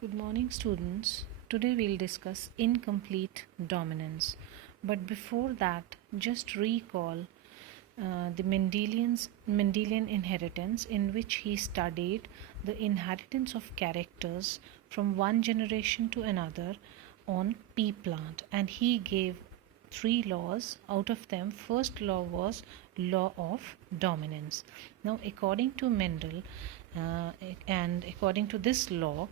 Good morning, students. Today we'll discuss incomplete dominance. But before that, just recall the Mendelian inheritance, in which he studied the inheritance of characters from one generation to another on pea plant, and he gave three laws. Out of them, first law was law of dominance. Now, according to Mendel, and according to this law,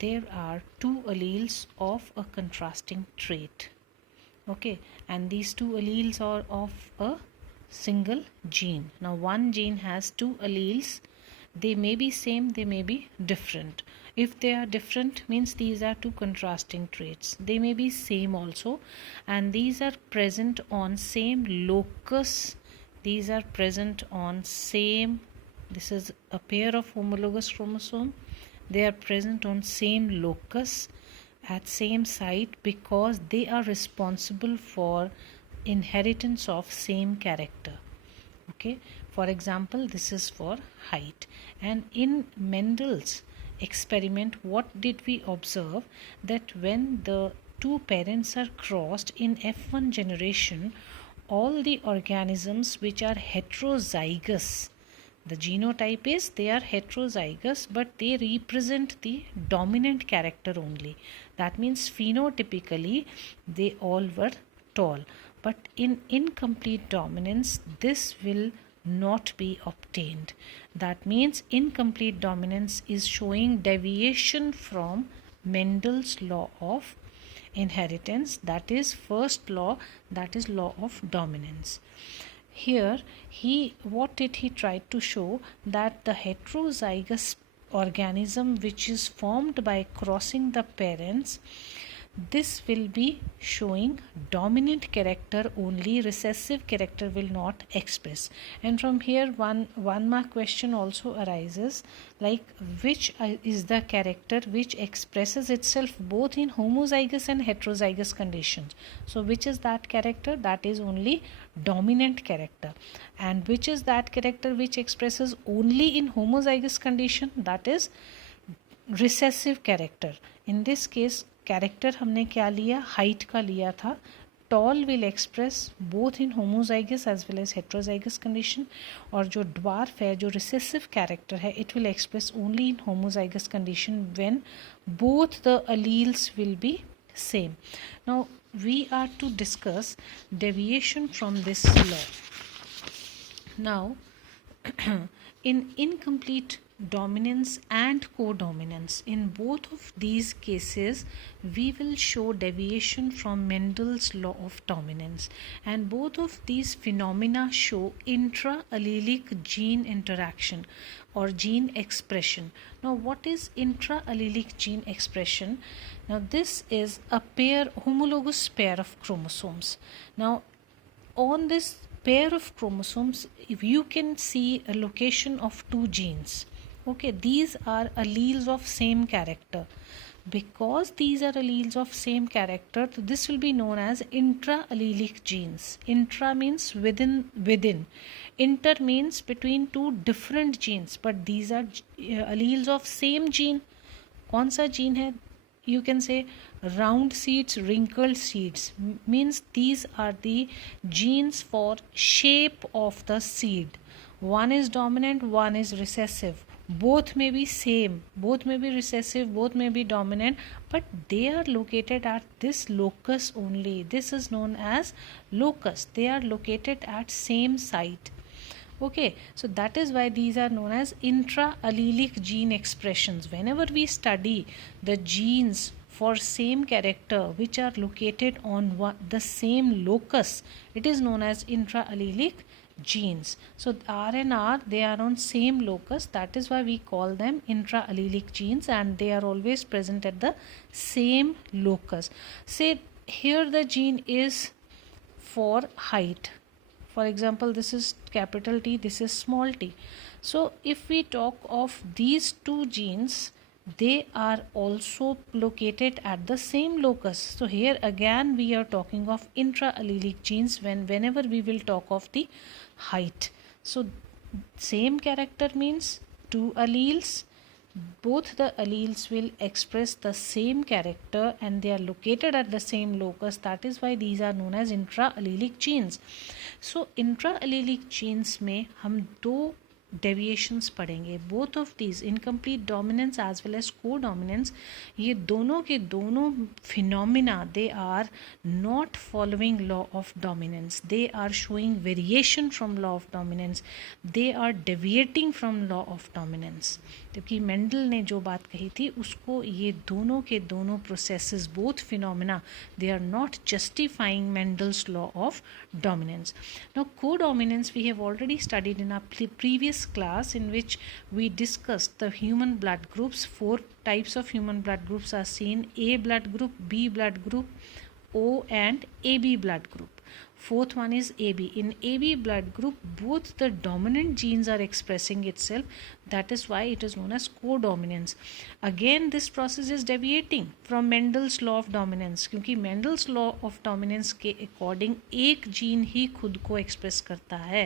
there are two alleles of a contrasting trait. Okay, and these two alleles are of a single gene. Now, one gene has two alleles. They may be same, they may be different. If they are different, means these are two contrasting traits. They may be same also, and these are present on same locus. These are present on same. This is a pair of homologous chromosome. They are present on same locus at same site because they are responsible for inheritance of same character. Okay, for example, this is for height. And in Mendel's experiment, what did we observe? That when the two parents are crossed in F1 generation, all the organisms which are heterozygous, the genotype is they are heterozygous, but they represent the dominant character only. That means phenotypically they all were tall. But in incomplete dominance, this will not be obtained. That means incomplete dominance is showing deviation from Mendel's law of inheritance. That is first law, that is law of dominance. Here what did he try to show? That the heterozygous organism which is formed by crossing the parents, this will be showing dominant character only, recessive character will not express. And from here one mark question also arises, like which is the character which expresses itself both in homozygous and heterozygous conditions. So which is that character? That is only dominant character. And which is that character which expresses only in homozygous condition? That is recessive character. In this case character हमने क्या लिया? Height का लिया था. Tall will express both in homozygous as well as heterozygous condition, और जो dwarf है, जो रिसेसिव कैरेक्टर है, it will express only in homozygous condition when both the alleles will be same. Now we are to discuss deviation from this law. Now in incomplete dominance and codominance, in both of these cases we will show deviation from Mendel's law of dominance, and both of these phenomena show intra-allelic gene interaction or gene expression. Now what is intra-allelic gene expression? Now this is a homologous pair of chromosomes. Now on this pair of chromosomes, if you can see a location of two genes. Okay, these are alleles of same character. Because these are alleles of same character, so this will be known as intra-allelic genes. Intra means within. Inter means between two different genes, but these are alleles of same gene. कौन सा gene है? You can say round seeds, wrinkled seeds, means these are the genes for shape of the seed. One is dominant, one is recessive. Both may be same, both may be recessive, both may be dominant, but they are located at this locus only. This is known as locus. They are located at same site. Okay, so that is why these are known as intra-allelic gene expressions. Whenever we study the genes for same character which are located on the same locus, it is known as intra-allelic genes. So R and R, they are on same locus. That is why we call them intra-allelic genes, and they are always present at the same locus. Say here the gene is for height. For example, this is capital T, this is small t. So if we talk of these two genes, they are also located at the same locus. So here again we are talking of intra-allelic genes whenever we will talk of the height. So same character means two alleles, both the alleles will express the same character and they are located at the same locus. That is why these are known as intra-allelic genes. So intra-allelic genes में हम दो deviations पढ़ेंगे. Both of these incomplete dominance as well as codominance, ये दोनों के दोनों phenomena they are not following law of dominance, they are showing variation from law of dominance, they are deviating from law of dominance. क्योंकि Mendel ने जो बात कही थी उसको ये दोनों के दोनों processes, both phenomena, they are not justifying Mendel's law of dominance. Now codominance we have already studied in our previous class, in which we discussed the human blood groups. 4 types of human blood groups are seen: A blood group, B blood group, O and AB blood group. Fourth one is AB. In AB blood group, both the dominant genes are expressing itself. That is why it is known as codominance. Again, this process is deviating from Mendel's law of dominance, क्योंकि Mendel's law of dominance के according एक gene ही खुद को express करता है.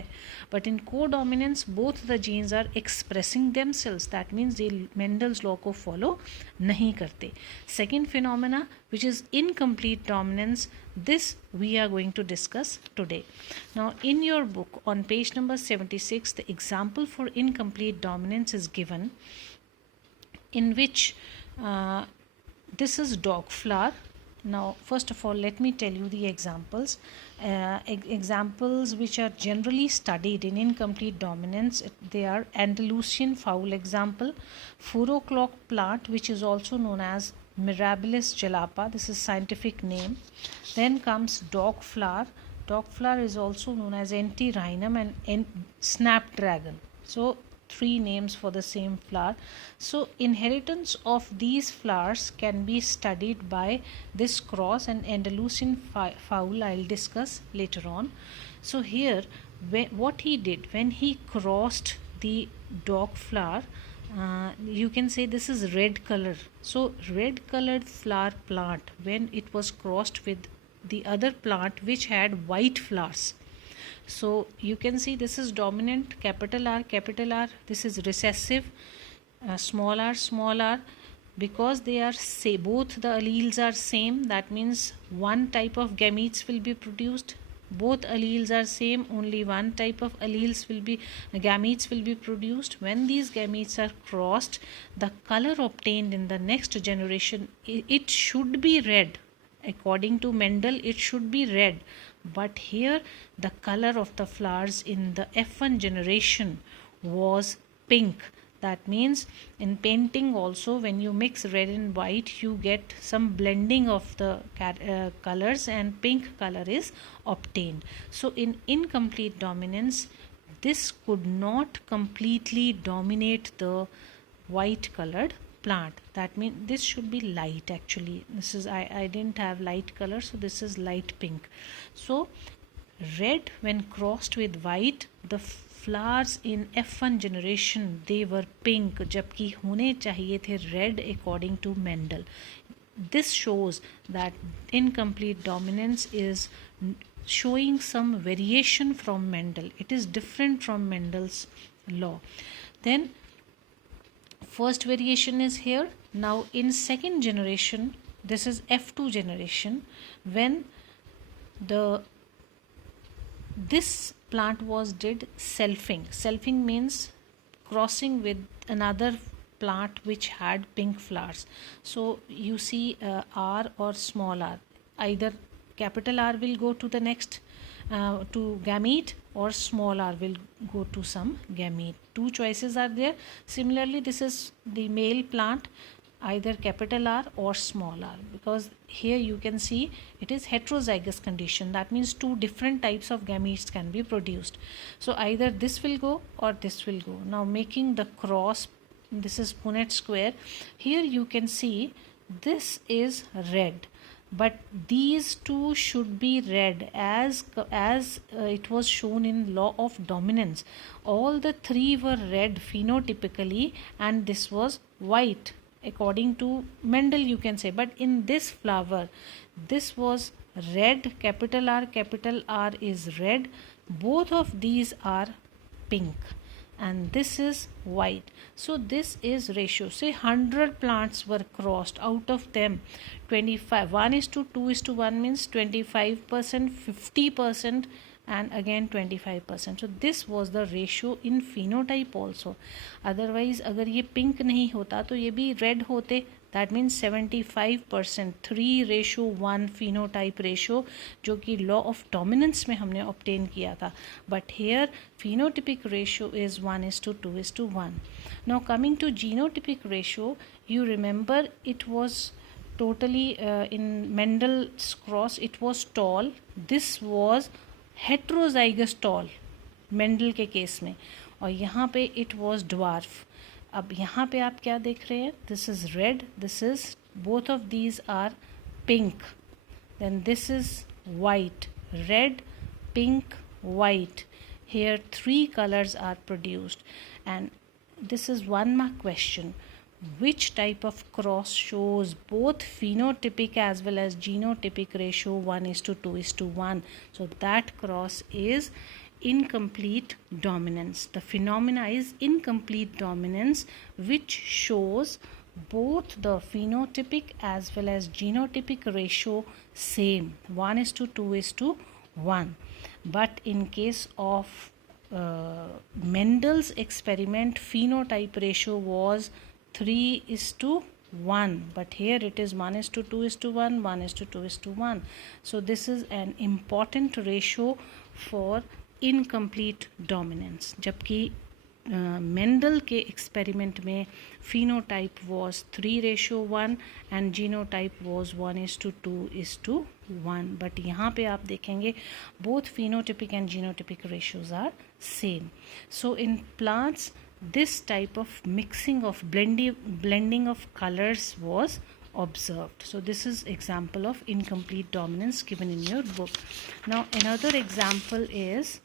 But in codominance, both the genes are expressing themselves. That means they Mendel's law को follow नहीं करते. Second phenomena, which is incomplete dominance, this we are going to discuss today. Now in your book on page number 76, the example for incomplete dominance is given, in which this is dog flower. Now first of all, let me tell you the examples. Examples which are generally studied in incomplete dominance, they are Andalusian fowl example, 4 o'clock plant, which is also known as Mirabilis jalapa, this is scientific name. Then comes dog flower. Dog flower is also known as Antirrhinum and snapdragon. So 3 names for the same flower. So inheritance of these flowers can be studied by this cross and Andalusian fowl I'll discuss later on. So here what he did when he crossed the dog flower, you can say this is red color. So red colored flower plant, when it was crossed with the other plant which had white flowers, so you can see this is dominant, capital R, capital R. This is recessive, small r, small r. Because they are both the alleles are same, that means one type of gametes will be produced. Both alleles are same, only one type of gametes will be produced. When these gametes are crossed, the color obtained in the next generation, it should be red. According to Mendel, it should be red, but here the color of the flowers in the F1 generation was pink. That means in painting also, when you mix red and white, you get some blending of the colors and pink color is obtained. So in incomplete dominance, this could not completely dominate the white colored plant. That means this should be light. Actually this is I didn't have light color, so this is light pink. So red when crossed with white, the flowers in F1 generation, they were pink, जबकि होने चाहिए थे red according to Mendel. This shows that incomplete dominance is showing some variation from Mendel. It is different from Mendel's law. Then first variation is here. Now in second generation, this is F2 generation, when this plant was did selfing. Selfing means crossing with another plant which had pink flowers. So you see R or small r, either capital R will go to the next to gamete, or small r will go to some gamete. 2 choices are there. Similarly, this is the male plant, either capital R or small r, because here you can see it is heterozygous condition. That means 2 different types of gametes can be produced. So either this will go or this will go. Now making the cross, this is Punnett square. Here you can see this is red, but these 2 should be red as it was shown in law of dominance. All the 3 were red phenotypically and this was white according to Mendel, you can say. But in this flower, this was red, capital R is red. Both of these are pink. and this is white. So this is ratio. Say 100 plants were crossed, out of them 25, 1:2:1 means 25%, 50%, and again 25%. So this was the ratio in phenotype also. Otherwise अगर ये pink नहीं होता तो ये भी red होते. That means 75%, 3:1 phenotype ratio जो कि law of dominance में हमने obtain किया था. But here phenotypic ratio is 1:2:1. Now coming to genotypic ratio, you remember it was totally in Mendel's cross it was tall. This was heterozygous tall Mendel के case में, और यहाँ पे it was dwarf. अब यहाँ पे आप क्या देख रहे हैं? This is red, this is, both of these are pink, then this is white, red, pink, white. Here 3 colors are produced, and this is 1 mark question. Which type of cross shows both phenotypic as well as genotypic ratio 1:2:1? So that cross is incomplete dominance. The phenomena is incomplete dominance, which shows both the phenotypic as well as genotypic ratio same, 1:2:1. But in case of Mendel's experiment, phenotype ratio was 3:1, but here it is 1:2:1, 1:2:1. So this is an important ratio for incomplete dominance. जबकि Mendel के experiment में phenotype was 3:1 and genotype was 1:2:1. But यहाँ पे आप देखेंगे both phenotypic and genotypic ratios are same. So in plants this type of mixing of blending of colors was observed. So this is example of incomplete dominance given in your book. Now another example is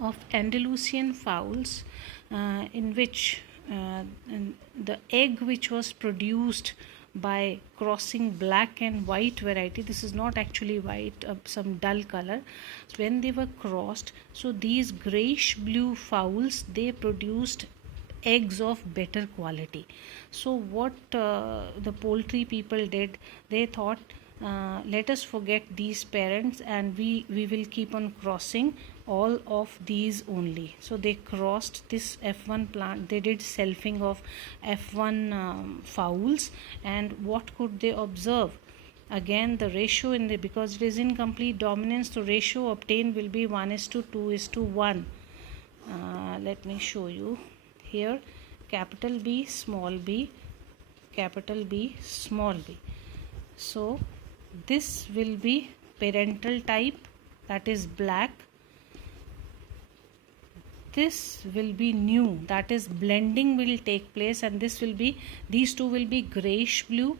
of Andalusian fowls, in which the egg which was produced by crossing black and white variety, this is not actually white, some dull color, when they were crossed, so these grayish blue fowls, they produced eggs of better quality. So what the poultry people did, they thought, let us forget these parents and we will keep on crossing all of these only. So they crossed this F1 plant, they did selfing of F1 fowls, and what could they observe? Again the ratio in the, because it is incomplete dominance, the ratio obtained will be 1:2:1. Let me show you here, capital B, small b, capital B, small b. So this will be parental type, that is black. This will be new, that is blending will take place, and this will be, these two will be grayish blue,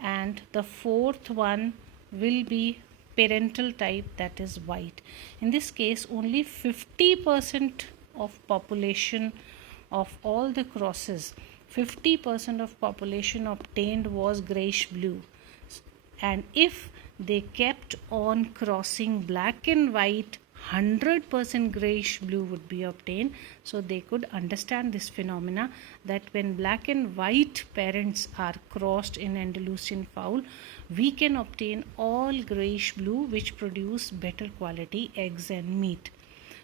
and the fourth one will be parental type, that is white. In this case only 50% of population of all the crosses, 50% of population obtained was grayish blue, and if they kept on crossing black and white, 100% grayish blue would be obtained. So they could understand this phenomena, that when black and white parents are crossed in Andalusian fowl, we can obtain all grayish blue which produce better quality eggs and meat.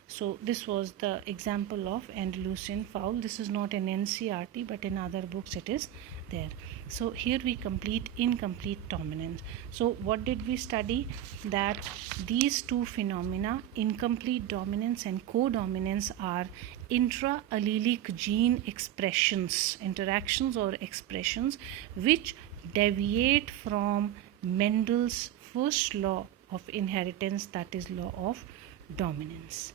So this was the example of Andalusian fowl. This is not an NCRT, but in other books it is there. So here we complete incomplete dominance. So what did we study? That these two phenomena, incomplete dominance and codominance, are intra-allelic gene expressions, interactions or expressions, which deviate from Mendel's first law of inheritance, that is law of dominance.